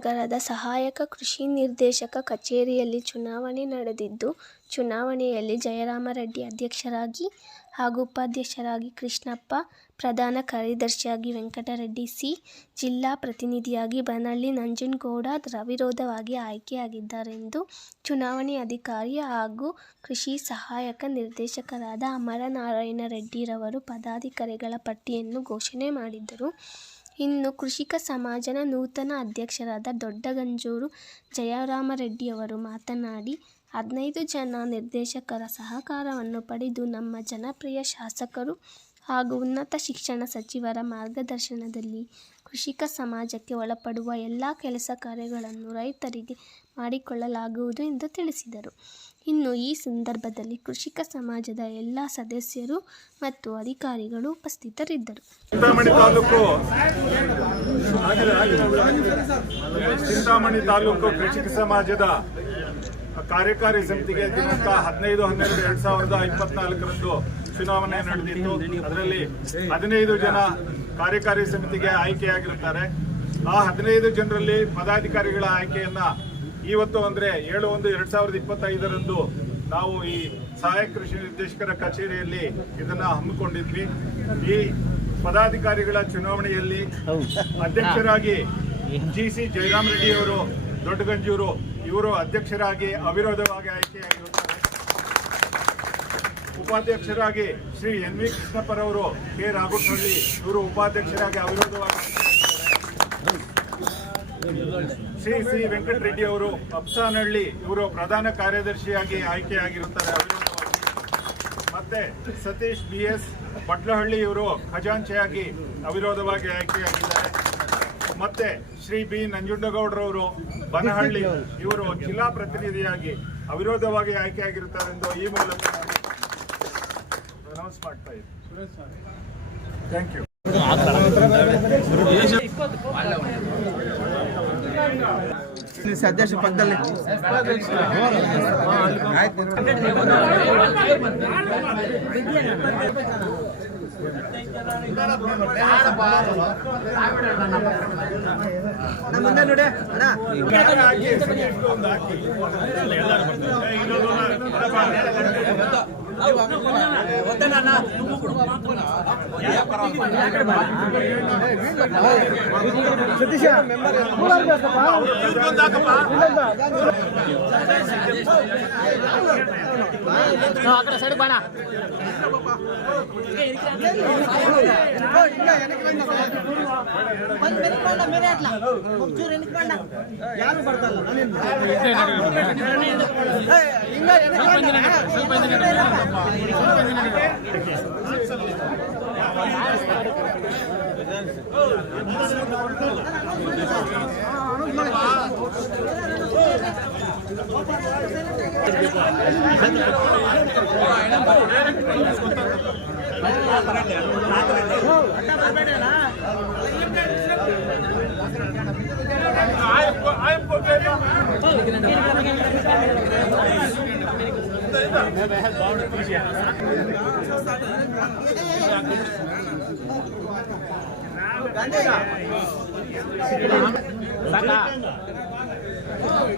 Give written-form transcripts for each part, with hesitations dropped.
ನಗರದ ಸಹಾಯಕ ಕೃಷಿ ನಿರ್ದೇಶಕ ಕಚೇರಿಯಲ್ಲಿ ಚುನಾವಣೆ ನಡೆದಿದ್ದು, ಚುನಾವಣೆಯಲ್ಲಿ ಜಯರಾಮರೆಡ್ಡಿ ಅಧ್ಯಕ್ಷರಾಗಿ ಹಾಗೂ ಉಪಾಧ್ಯಕ್ಷರಾಗಿ ಕೃಷ್ಣಪ್ಪ, ಪ್ರಧಾನ ಕಾರ್ಯದರ್ಶಿಯಾಗಿ ವೆಂಕಟರೆಡ್ಡಿ ಸಿ, ಜಿಲ್ಲಾ ಪ್ರತಿನಿಧಿಯಾಗಿ ಬನಹಳ್ಳಿ ನಂಜನಗೌಡ ಅವಿರೋಧವಾಗಿ ಆಯ್ಕೆಯಾಗಿದ್ದಾರೆಂದು ಚುನಾವಣೆ ಅಧಿಕಾರಿ ಹಾಗೂ ಕೃಷಿ ಸಹಾಯಕ ನಿರ್ದೇಶಕರಾದ ಅಮರನಾರಾಯಣ ರೆಡ್ಡಿರವರು ಪದಾಧಿಕಾರಿಗಳ ಪಟ್ಟಿಯನ್ನು ಘೋಷಣೆ ಮಾಡಿದರು. ಇನ್ನು ಕೃಷಿಕ ಸಮಾಜದ ನೂತನ ಅಧ್ಯಕ್ಷರಾದ ದೊಡ್ಡಗಂಜೂರು ಜಯರಾಮರೆಡ್ಡಿಯವರು ಮಾತನಾಡಿ, 15 ಜನ ನಿರ್ದೇಶಕರ ಸಹಕಾರವನ್ನು ಪಡೆದು ನಮ್ಮ ಜನಪ್ರಿಯ ಶಾಸಕರು ಹಾಗೂ ಉನ್ನತ ಶಿಕ್ಷಣ ಸಚಿವರ ಮಾರ್ಗದರ್ಶನದಲ್ಲಿ ಕೃಷಿಕ ಸಮಾಜಕ್ಕೆ ಒಳಪಡುವ ಎಲ್ಲ ಕೆಲಸ ಕಾರ್ಯಗಳನ್ನು ರೈತರಿಗೆ ಮಾಡಿಕೊಳ್ಳಲಾಗುವುದು ಎಂದು ತಿಳಿಸಿದರು. ಇನ್ನು ಈ ಸಂದರ್ಭದಲ್ಲಿ ಕೃಷಿಕ ಸಮಾಜದ ಎಲ್ಲ ಸದಸ್ಯರು ಮತ್ತು ಅಧಿಕಾರಿಗಳು ಉಪಸ್ಥಿತರಿದ್ದರು. ಚಿಂತಾಮಣಿ ತಾಲೂಕು ಕೃಷಿಕ ಸಮಾಜದ ಕಾರ್ಯಕಾರಿ ಸಮಿತಿಗೆ ದಿನಾಂಕ 15/12/2024 ಚುನಾವಣೆ ನಡೆದಿತ್ತು. ಅದರಲ್ಲಿ 15 ಜನ ಕಾರ್ಯಕಾರಿ ಸಮಿತಿಗೆ ಆಯ್ಕೆಯಾಗಿರುತ್ತಾರೆ. ಆ 15 ಜನರಲ್ಲಿ ಪದಾಧಿಕಾರಿಗಳ ಆಯ್ಕೆಯನ್ನ ಇವತ್ತು ಅಂದ್ರೆ 7/1/2025 ನಾವು ಈ ಸಹಾಯಕ ಕೃಷಿ ನಿರ್ದೇಶಕರ ಕಚೇರಿಯಲ್ಲಿ ಇದನ್ನ ಹಮ್ಮಿಕೊಂಡಿದ್ವಿ. ಈ ಪದಾಧಿಕಾರಿಗಳ ಚುನಾವಣೆಯಲ್ಲಿ ಅಧ್ಯಕ್ಷರಾಗಿ GC ಜಯರಾಮರೆಡ್ಡಿ ಅವರು ದೊಡ್ಡಗಂಜೂರು ಇವರು ಅಧ್ಯಕ್ಷರಾಗಿ ಅವಿರೋಧವಾಗಿ ಆಯ್ಕೆಯಾಗಿರುತ್ತಾರೆ. ಉಪಾಧ್ಯಕ್ಷರಾಗಿ ಶ್ರೀ NV ಕೃಷ್ಣಪ್ಪರವರು ಕೆ ರಾಗುಟ್ಟಹಳ್ಳಿ ಇವರು ಉಪಾಧ್ಯಕ್ಷರಾಗಿ ಅವಿರೋಧವಾಗಿ ಶ್ರೀ ಸಿ ವೆಂಕಟರೆಡ್ಡಿ ಅವರು ಅಪ್ಸಾನಹಳ್ಳಿ ಇವರು ಪ್ರಧಾನ ಕಾರ್ಯದರ್ಶಿಯಾಗಿ ಆಯ್ಕೆಯಾಗಿರುತ್ತಾರೆ ಅವಿರೋಧವಾಗಿ. ಮತ್ತೆ ಸತೀಶ್ BS ಬಟ್ಲಹಳ್ಳಿ ಇವರು ಖಜಾಂಚಿಯಾಗಿ ಅವಿರೋಧವಾಗಿ ಆಯ್ಕೆಯಾಗಿದ್ದಾರೆ. ಮತ್ತೆ ಶ್ರೀ B ನಂಜುಂಡಗೌಡರವರು ಬನಹಳ್ಳಿ ಇವರು ಜಿಲ್ಲಾ ಪ್ರತಿನಿಧಿಯಾಗಿ ಅವಿರೋಧವಾಗಿ ಆಯ್ಕೆಯಾಗಿರುತ್ತಾರೆ ಎಂದು ಈ ಮೂಲಕ ಅನೌನ್ಸ್ ಮಾಡ್ತಾ ಇದ್ದೀನಿ. Thank you. ಅಧ್ಯಕ್ಷ ಪಕ್ಕದಲ್ಲಿ ಮುಂದೆ ನೋಡಿ ಸತೀಶ ಆ ಕಡೆ ಸೈಡ್ ಬಾಣ ಯಾರು ಬರ್ತಾರಲ್ಲ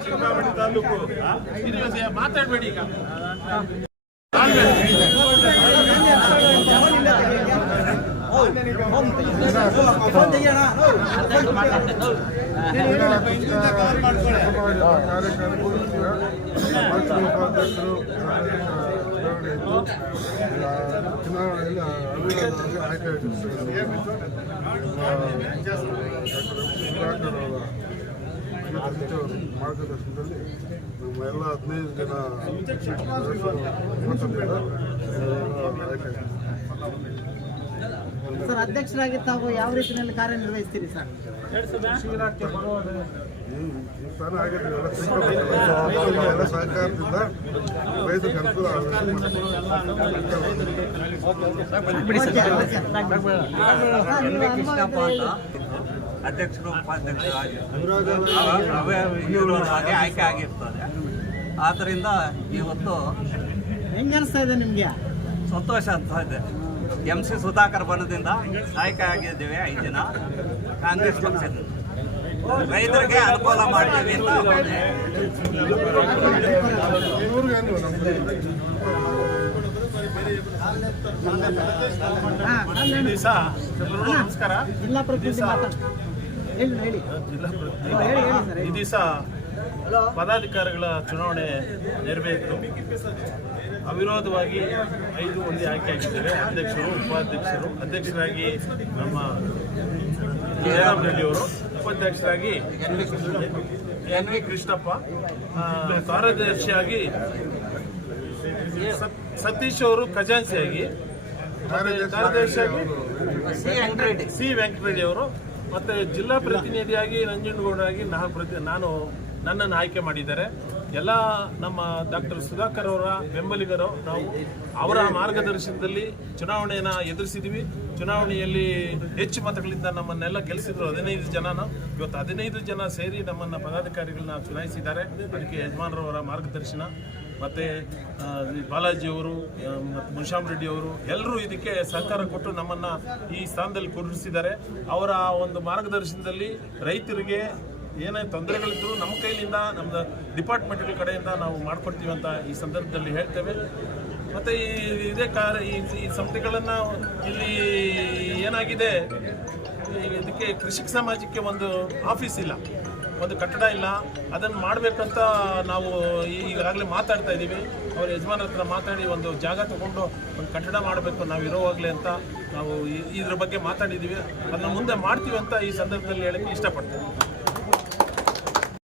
ಚಿಂತಾಮಣಿ ತಾಲೂಕು ಮಾತಾಡಬೇಡಿ ಈಗ. ಚುನಾವಣೆಯಲ್ಲಿ ಅವಿರೋಧವಾಗಿ ಆಯ್ಕೆಯಾಗಿದ್ದಾರೆ. ಮಾರ್ಗದರ್ಶನದಲ್ಲಿ ನಮ್ಮ ಎಲ್ಲ 15 ಜನ ಸರ್, ಅಧ್ಯಕ್ಷರಾಗಿ ತಾವು ಯಾವ ರೀತಿಯಲ್ಲಿ ಕಾರ್ಯನಿರ್ವಹಿಸ್ತೀರಿ ಸರ್? ಈ ಸ್ಥಾನ ಆಗಿದೆ ಎಲ್ಲ ಸಹಕಾರದಿಂದ ರೈತರಿಗೆ ಅನುಕೂಲ ಅಧ್ಯಕ್ಷರು ಉಪಾಧ್ಯಕ್ಷರಾಗಿ ಅವಿರೋಧವಾಗಿ ಆಯ್ಕೆ ಆಗಿರ್ತದೆ. ಆದ್ದರಿಂದ ಇವತ್ತು ಹೆಂಗೆ ಅನಿಸ್ತಾ ಇದೆ ನಿಮಗೆ? ಸಂತೋಷ ಅಂತ ಇದೆ. MC ಸುಧಾಕರ್ ಬಣದಿಂದ ಆಯ್ಕೆ ಆಗಿದ್ದೇವೆ 5 ಜನ ಕಾಂಗ್ರೆಸ್ ಪಕ್ಷದಿಂದ. ರೈತರಿಗೆ ಅನುಕೂಲ ಮಾಡ್ತೀವಿ ಅಂತ ಅವನೇ. ಇವ್ರಿಗೇನು ನಮಸ್ಕಾರ. ಜಿಲ್ಲಾ ಪ್ರತಿನಿಧಿ ಹೇಳಿ ಸರ್. ಈ ದಿವಸ ಪದಾಧಿಕಾರಿಗಳ ಚುನಾವಣೆ ನೆರವೇರಿತು. ಅವಿರೋಧವಾಗಿ 5 ಮಂದಿ ಆಯ್ಕೆಯಾಗಿದ್ದಾರೆ. ಅಧ್ಯಕ್ಷರು, ಉಪಾಧ್ಯಕ್ಷರು. ಅಧ್ಯಕ್ಷರಾಗಿ ನಮ್ಮ ಜಯರಾಮ್ ರೆಡ್ಡಿ ಅವರು, ಉಪಾಧ್ಯಕ್ಷರಾಗಿ NV ಕೃಷ್ಣಪ್ಪ, ಕಾರ್ಯದರ್ಶಿಯಾಗಿ ಸತೀಶ್ ಅವರು, ಖಜಾನ್ಸಿಯಾಗಿ ಕಾರ್ಯದರ್ಶಿಯಾಗಿ ಸಿ ವೆಂಕಟರೆಡ್ಡಿ ಅವರು, ಮತ್ತು ಜಿಲ್ಲಾ ಪ್ರತಿನಿಧಿಯಾಗಿ ನಂಜನಗೌಡರಾಗಿ ನನ್ನನ್ನು ಆಯ್ಕೆ ಮಾಡಿದ್ದಾರೆ. ಎಲ್ಲ ನಮ್ಮ ಡಾಕ್ಟರ್ ಸುಧಾಕರ್ ಅವರ ಬೆಂಬಲಿಗರು. ನಾವು ಅವರ ಮಾರ್ಗದರ್ಶನದಲ್ಲಿ ಚುನಾವಣೆಯನ್ನು ಎದುರಿಸಿದ್ವಿ. ಚುನಾವಣೆಯಲ್ಲಿ ಹೆಚ್ಚು ಮತಗಳಿಂದ ನಮ್ಮನ್ನೆಲ್ಲ ಗೆಲ್ಲಿಸಿದ್ರು 15 ಜನನ. ಇವತ್ತು 15 ಜನ ಸೇರಿ ನಮ್ಮನ್ನು ಪದಾಧಿಕಾರಿಗಳನ್ನ ಚುನಾಯಿಸಿದ್ದಾರೆ. ಅದಕ್ಕೆ ಯಜಮಾನರವರ ಮಾರ್ಗದರ್ಶನ ಮತ್ತು ಬಾಲಾಜಿಯವರು ಮತ್ತು ಮುನ್ಶಾಮ್ ರೆಡ್ಡಿ ಅವರು ಎಲ್ಲರೂ ಇದಕ್ಕೆ ಸಹಕಾರ ಕೊಟ್ಟು ನಮ್ಮನ್ನು ಈ ಸ್ಥಾನದಲ್ಲಿ ಕೂರಿಸಿದ್ದಾರೆ. ಅವರ ಒಂದು ಮಾರ್ಗದರ್ಶನದಲ್ಲಿ ರೈತರಿಗೆ ಏನೇ ತೊಂದರೆಗಳಿದ್ರು ನಮ್ಮ ಕೈಲಿಂದ, ನಮ್ಮ ಡಿಪಾರ್ಟ್ಮೆಂಟ್ಗಳ ಕಡೆಯಿಂದ ನಾವು ಮಾಡಿಕೊಡ್ತೀವಿ ಅಂತ ಈ ಸಂದರ್ಭದಲ್ಲಿ ಹೇಳ್ತೇವೆ. ಮತ್ತು ಇದೇ ಈ ಸಂಸ್ಥೆಗಳನ್ನು ಇಲ್ಲಿ ಏನಾಗಿದೆ, ಇದಕ್ಕೆ ಕೃಷಿಕ ಸಮಾಜಕ್ಕೆ ಒಂದು ಆಫೀಸ್ ಇಲ್ಲ, ಒಂದು ಕಟ್ಟಡ ಇಲ್ಲ. ಅದನ್ನು ಮಾಡಬೇಕಂತ ನಾವು ಈಗಾಗಲೇ ಮಾತಾಡ್ತಾ ಇದ್ದೀವಿ. ಅವ್ರ ಯಜಮಾನ ಹತ್ರ ಮಾತಾಡಿ ಒಂದು ಜಾಗ ತಗೊಂಡು ಒಂದು ಕಟ್ಟಡ ಮಾಡಬೇಕು ನಾವು ಇರೋವಾಗಲೇ ಅಂತ ನಾವು ಇದ್ರ ಬಗ್ಗೆ ಮಾತಾಡಿದ್ದೀವಿ. ಅದನ್ನು ಮುಂದೆ ಮಾಡ್ತೀವಿ ಅಂತ ಈ ಸಂದರ್ಭದಲ್ಲಿ ಹೇಳಕ್ಕೆ ಇಷ್ಟಪಡ್ತೇವೆ.